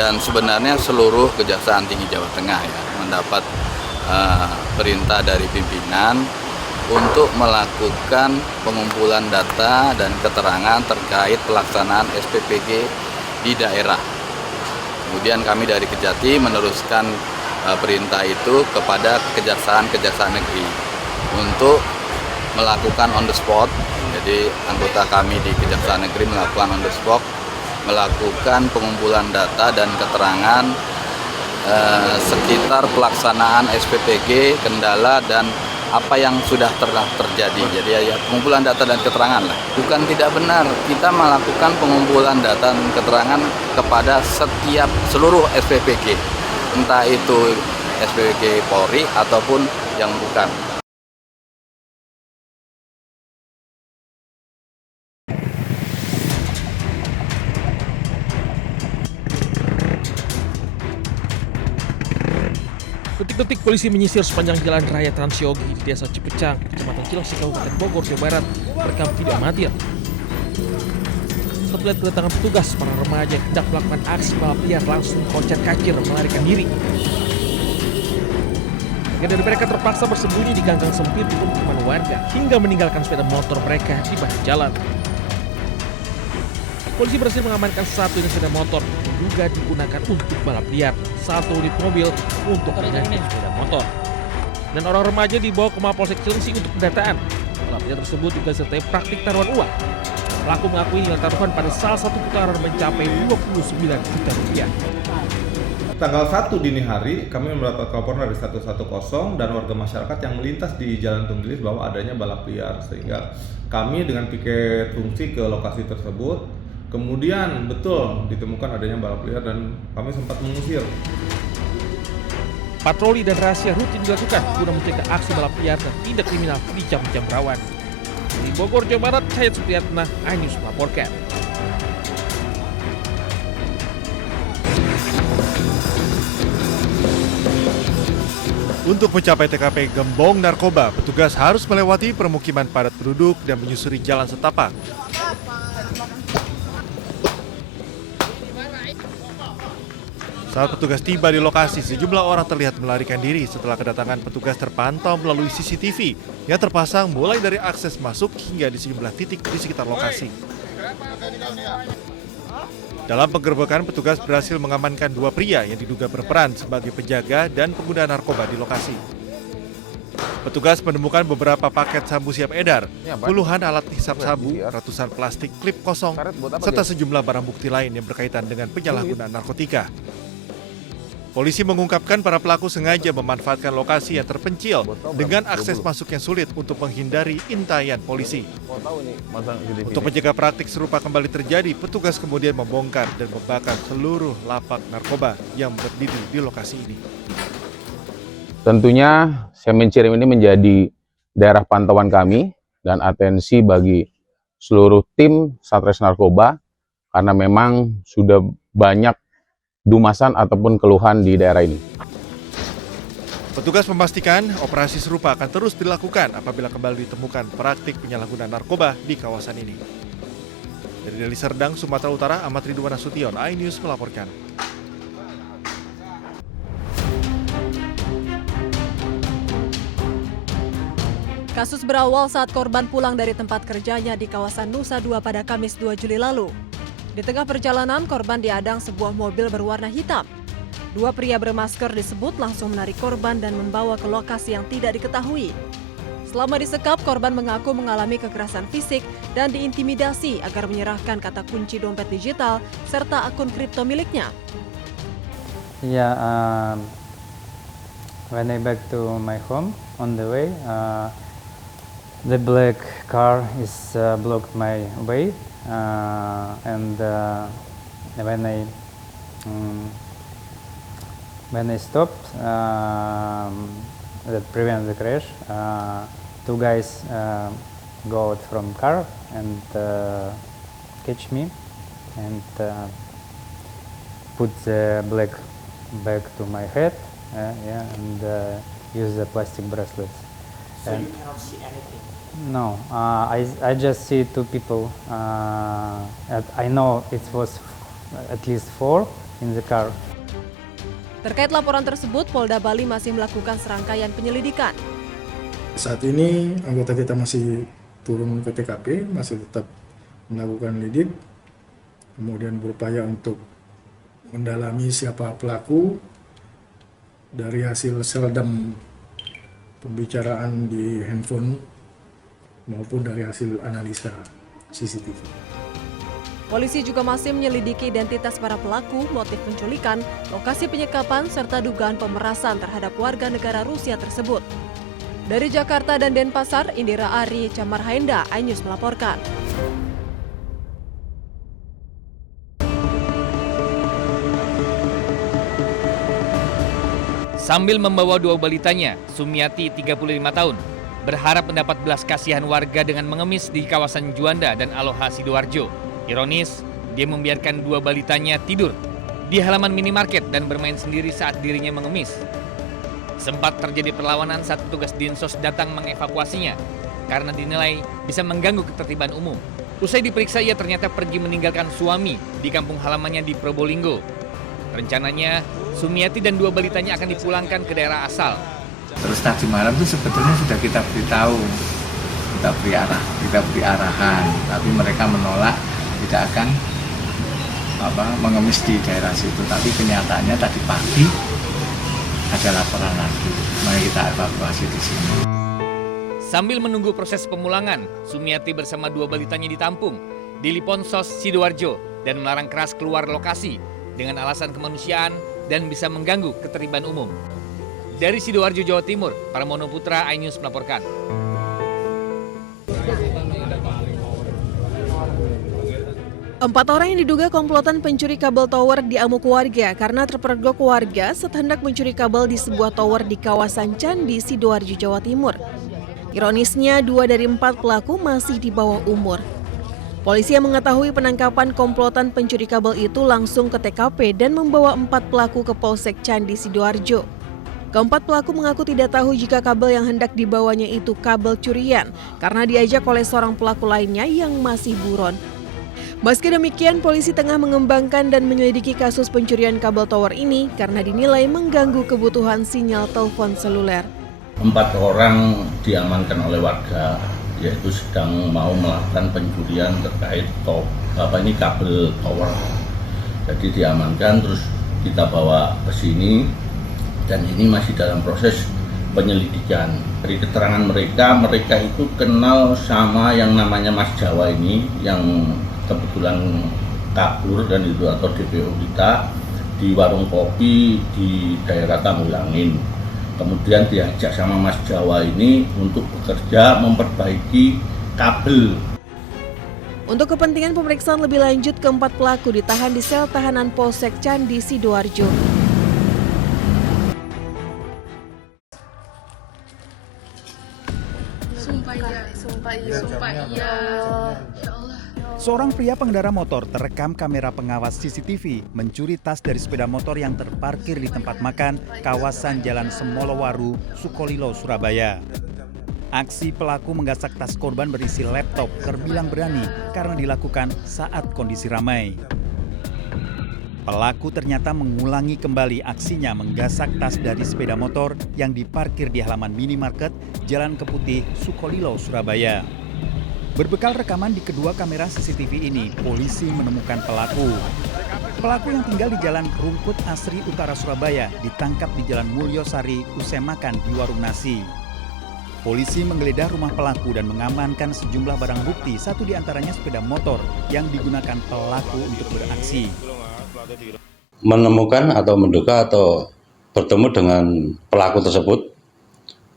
dan sebenarnya seluruh Kejaksaan Tinggi Jawa Tengah ya mendapat perintah dari pimpinan untuk melakukan pengumpulan data dan keterangan terkait pelaksanaan SPPG di daerah. Kemudian kami dari Kejati meneruskan perintah itu kepada kejaksaan-kejaksaan negeri untuk melakukan on the spot. Jadi anggota kami di Kejaksaan Negeri melakukan on the spot, melakukan pengumpulan data dan keterangan sekitar pelaksanaan SPPG, kendala dan apa yang sudah terjadi. Jadi ya pengumpulan data dan keterangan lah. Bukan tidak benar, kita melakukan pengumpulan data dan keterangan kepada seluruh SPPG, entah itu SPPG Polri ataupun yang bukan. Detik-detik polisi menyisir sepanjang jalan raya Transyogi di Desa Cipecang, Kecamatan Cilengsi, Kabupaten Bogor, Jawa Barat, merekam video amatir. Setelah melihat kedatangan petugas, para remaja yang hendak melakukan aksi balap liar langsung kocar-kacir melarikan diri. Bagian dari mereka terpaksa bersembunyi di ganggang sempit di pemukiman warga hingga meninggalkan sepeda motor mereka di badan jalan. Polisi berhasil mengamankan satu unit sepeda motor yang diduga digunakan untuk balap liar, satu unit mobil untuk mengganti sepeda motor. Dan orang remaja dibawa ke Mapolsek Cilengsi untuk pendataan. Balap liar tersebut juga disertai praktik taruhan uang. Pelaku mengakui nilai taruhan pada salah satu putaran mencapai 29 juta rupiah. Tanggal 1 dini hari kami mendapat laporan dari 110 dan warga masyarakat yang melintas di Jalan Tunggilis bahwa adanya balap liar, sehingga kami dengan piket fungsi ke lokasi tersebut. Kemudian betul ditemukan adanya balap liar dan kami sempat mengusir. Patroli dan rahasia rutin dilakukan guna mencegah aksi balap liar dan tindak kriminal di jam-jam rawan. Di Bogor, Jawa Barat, saya Supriyatna, iNews melaporkan. Untuk mencapai TKP gembong narkoba, petugas harus melewati permukiman padat penduduk dan menyusuri jalan setapak. Saat petugas tiba di lokasi, sejumlah orang terlihat melarikan diri setelah kedatangan petugas terpantau melalui CCTV yang terpasang mulai dari akses masuk hingga di sejumlah titik di sekitar lokasi. Dalam penggerbekan, petugas berhasil mengamankan dua pria yang diduga berperan sebagai penjaga dan pengguna narkoba di lokasi. Petugas menemukan beberapa paket sabu siap edar, puluhan alat hisap sabu, ratusan plastik klip kosong, serta sejumlah barang bukti lain yang berkaitan dengan penyalahgunaan narkotika. Polisi mengungkapkan para pelaku sengaja memanfaatkan lokasi yang terpencil dengan akses masuk yang sulit untuk menghindari intaian polisi. Untuk mencegah praktik serupa kembali terjadi, petugas kemudian membongkar dan membakar seluruh lapak narkoba yang berdiri di lokasi ini. Tentunya Semen Cirim ini menjadi daerah pantauan kami dan atensi bagi seluruh tim Satres Narkoba karena memang sudah banyak dumasan ataupun keluhan di daerah ini. Petugas memastikan operasi serupa akan terus dilakukan apabila kembali ditemukan praktik penyalahgunaan narkoba di kawasan ini. Dari Deli Serdang, Sumatera Utara, Ahmad Ridwan Nasution, iNews melaporkan. Kasus berawal saat korban pulang dari tempat kerjanya di kawasan Nusa Dua pada Kamis 2 Juli lalu. Di tengah perjalanan, korban diadang sebuah mobil berwarna hitam. Dua pria bermasker disebut langsung menarik korban dan membawa ke lokasi yang tidak diketahui. Selama disekap, korban mengaku mengalami kekerasan fisik dan diintimidasi agar menyerahkan kata kunci dompet digital serta akun kripto miliknya. When I back to my home on the way, the black car is blocked my way. And when I stopped, that prevent the crash, two guys go out from car and catch me and put the black bag to my head, and use the plastic bracelets. So you cannot see anything? No, I just see two people. I know it was at least four, in the car. Terkait laporan tersebut, Polda Bali masih melakukan serangkaian penyelidikan. Saat ini anggota kita masih turun ke TKP, masih tetap melakukan lidik, kemudian berupaya untuk mendalami siapa pelaku. Dari hasil seldam pembicaraan di handphone maupun dari hasil analisa CCTV. Polisi juga masih menyelidiki identitas para pelaku, motif penculikan, lokasi penyekapan, serta dugaan pemerasan terhadap warga negara Rusia tersebut. Dari Jakarta dan Denpasar, Indira Ari, Camar Haenda, iNews melaporkan. Sambil membawa dua balitanya, Sumiati 35 tahun berharap mendapat belas kasihan warga dengan mengemis di kawasan Juanda dan Aloha Sidoarjo. Ironis, dia membiarkan dua balitanya tidur di halaman minimarket dan bermain sendiri saat dirinya mengemis. Sempat terjadi perlawanan saat petugas Dinsos datang mengevakuasinya karena dinilai bisa mengganggu ketertiban umum. Usai diperiksa, ia ternyata pergi meninggalkan suami di kampung halamannya di Probolinggo. Rencananya, Sumiati dan dua balitanya akan dipulangkan ke daerah asal. Terus tadi malam itu sebetulnya sudah kita beritahu, kita beri arahan, tapi mereka menolak, tidak akan mengemis di daerah situ. Tapi kenyataannya tadi pagi ada laporan lagi, mari kita evakuasi di sini. Sambil menunggu proses pemulangan, Sumiati bersama dua balitanya ditampung di Liponsos, Sidoarjo dan melarang keras keluar lokasi dengan alasan kemanusiaan dan bisa mengganggu ketertiban umum. Dari Sidoarjo, Jawa Timur, Parmono Putra, iNews melaporkan. Empat orang yang diduga komplotan pencuri kabel tower diamuk warga karena terpergok warga saat hendak mencuri kabel di sebuah tower di kawasan Candi, Sidoarjo, Jawa Timur. Ironisnya, 2 dari 4 pelaku masih di bawah umur. Polisi yang mengetahui penangkapan komplotan pencuri kabel itu langsung ke TKP dan membawa 4 pelaku ke Polsek Candi, Sidoarjo. Keempat pelaku mengaku tidak tahu jika kabel yang hendak dibawanya itu kabel curian karena diajak oleh seorang pelaku lainnya yang masih buron. Meski demikian, polisi tengah mengembangkan dan menyelidiki kasus pencurian kabel tower ini karena dinilai mengganggu kebutuhan sinyal telepon seluler. 4 orang diamankan oleh warga, yaitu sedang mau melakukan pencurian terkait kabel tower. Jadi diamankan, terus kita bawa ke sini dan ini masih dalam proses penyelidikan. Dari keterangan mereka itu kenal sama yang namanya Mas Jawa ini yang kebetulan kabur dan itu atau DPO kita di warung kopi di daerah Tanggulangin. Kemudian diajak sama Mas Jawa ini untuk bekerja memperbaiki kabel. Untuk kepentingan pemeriksaan lebih lanjut, keempat pelaku ditahan di sel tahanan Polsek Candi, Sidoarjo. Sumpah iya. Ya Allah. Seorang pria pengendara motor terekam kamera pengawas CCTV mencuri tas dari sepeda motor yang terparkir di tempat makan kawasan Jalan Semolowaru, Sukolilo, Surabaya. Aksi pelaku menggasak tas korban berisi laptop terbilang berani karena dilakukan saat kondisi ramai. Pelaku ternyata mengulangi kembali aksinya menggasak tas dari sepeda motor yang diparkir di halaman minimarket Jalan Keputih, Sukolilo, Surabaya. Berbekal rekaman di kedua kamera CCTV ini, polisi menemukan pelaku. Pelaku yang tinggal di Jalan Rungkut Asri Utara, Surabaya ditangkap di Jalan Mulyosari usai makan di warung nasi. Polisi menggeledah rumah pelaku dan mengamankan sejumlah barang bukti, satu di antaranya sepeda motor yang digunakan pelaku untuk beraksi. Menemukan atau menduga atau bertemu dengan pelaku tersebut,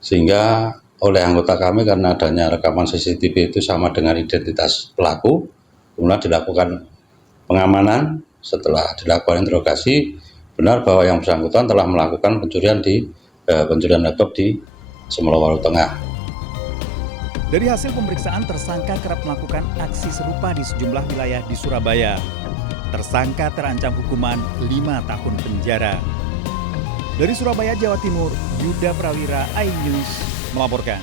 sehingga oleh anggota kami karena adanya rekaman CCTV itu sama dengan identitas pelaku, kemudian dilakukan pengamanan. Setelah dilakukan interogasi, benar bahwa yang bersangkutan telah melakukan pencurian laptop di Semolowaru Tengah. Dari hasil pemeriksaan, tersangka kerap melakukan aksi serupa di sejumlah wilayah di Surabaya. Tersangka terancam hukuman 5 tahun penjara. Dari Surabaya, Jawa Timur, Yuda Prawira, iNews melaporkan.